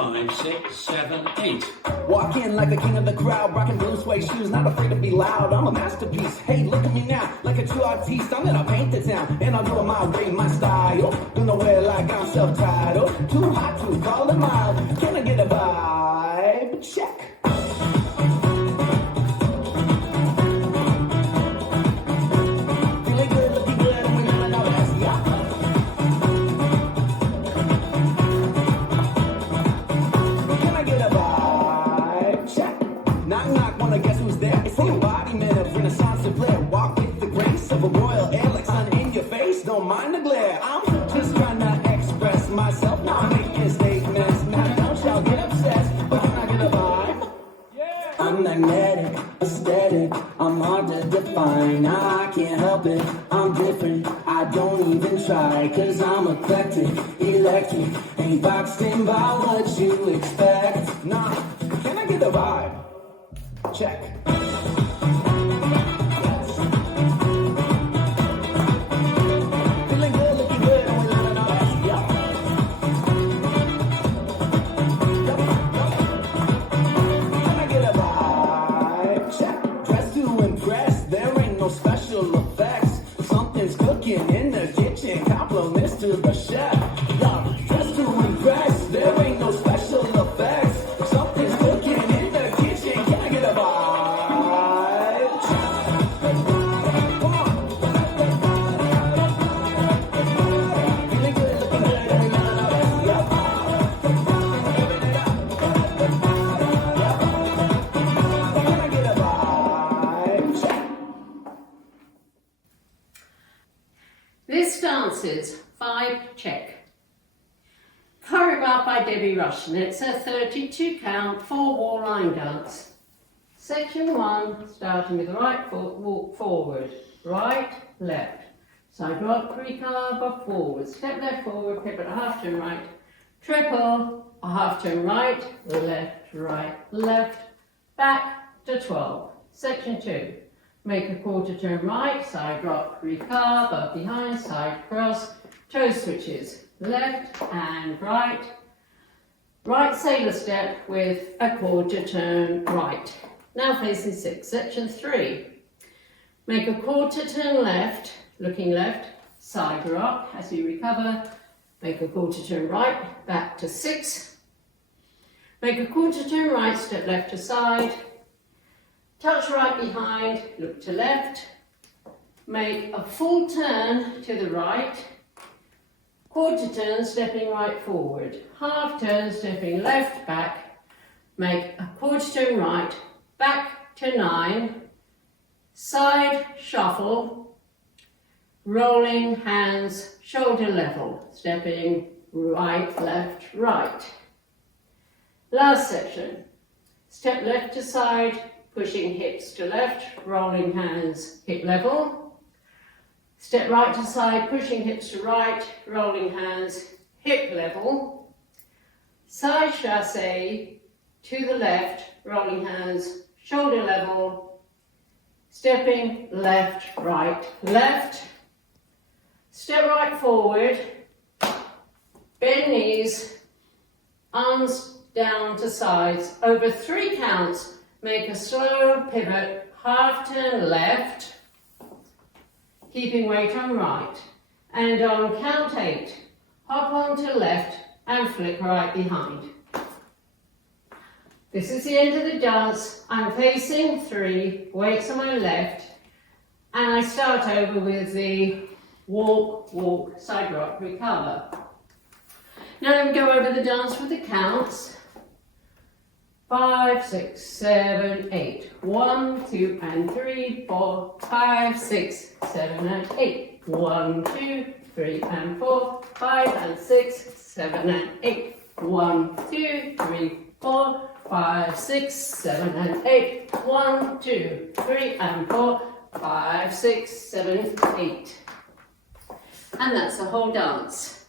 5, 6, 7, 8. Walk in like a king of the crowd, rocking blue suede shoes, not afraid to be loud. I'm a masterpiece. Hey, look at me now, like a true artiste. I'm gonna paint the town, and I'll do it my way, my style. Gonna wear like I'm self-titled. Too hot to call it mild. Can I get a vibe check? Don't mind the glare, I'm just trying to express myself, not making statements. Now don't y'all get obsessed, but can I get a vibe? Yeah. I'm magnetic, aesthetic, I'm hard to define. I can't help it, I'm different, I don't even try. Cause I'm eclectic, electric, ain't boxed in by what you expect. Nah, can I get a vibe? Check. To the chef, yeah, just to impress. There ain't no special effects. Something's cooking in the kitchen. Can I get a vibe? Come on. Feeling good, looking good, and we never know this. Yep. Can I get a vibe? This dance is 5 check. Choreographed by Debbie Rush, and it's a 32 count 4 wall line dance. Section 1, starting with the right foot, walk forward, right, left, side rock, pre-carve, forward, step left forward, pivot a half turn right, triple, a half turn right, left, back to 12. Section 2. Make a quarter turn right, side rock, pre-carve, up behind, side cross, toe switches, left and right, right sailor step with a quarter turn right. Now facing 6, section 3. Make a quarter turn left, looking left, side rock as you recover, make a quarter turn right, back to 6. Make a quarter turn right, step left to side, touch right behind, look to left, make a full turn to the right, quarter turn stepping right forward, half turn stepping left back, make a quarter turn right, back to 9, side shuffle, rolling hands shoulder level, stepping right, left, right. Last section, step left to side, pushing hips to left, rolling hands hip level. Step right to side, pushing hips to right, rolling hands hip level. Side chassé to the left, rolling hands shoulder level. Stepping left, right, left. Step right forward, bend knees, arms down to sides. Over 3 counts, make a slow pivot, half turn left, keeping weight on right. And on count 8, hop on to left and flick right behind. This is the end of the dance. I'm facing 3, weights on my left, and I start over with the walk, walk, side rock, recover. Now let me go over the dance with the counts. 5, 6, 7, 8. 1, 2, and 3, 4, 5, 6, 7, and 8. 1, 2, 3, and 4, 5, and 6, 7, and 8. 1, 2, 3, 4, 5, 6, 7, and 8. 1, 2, 3, and 4, 5, 6, 7, 8. And that's the whole dance.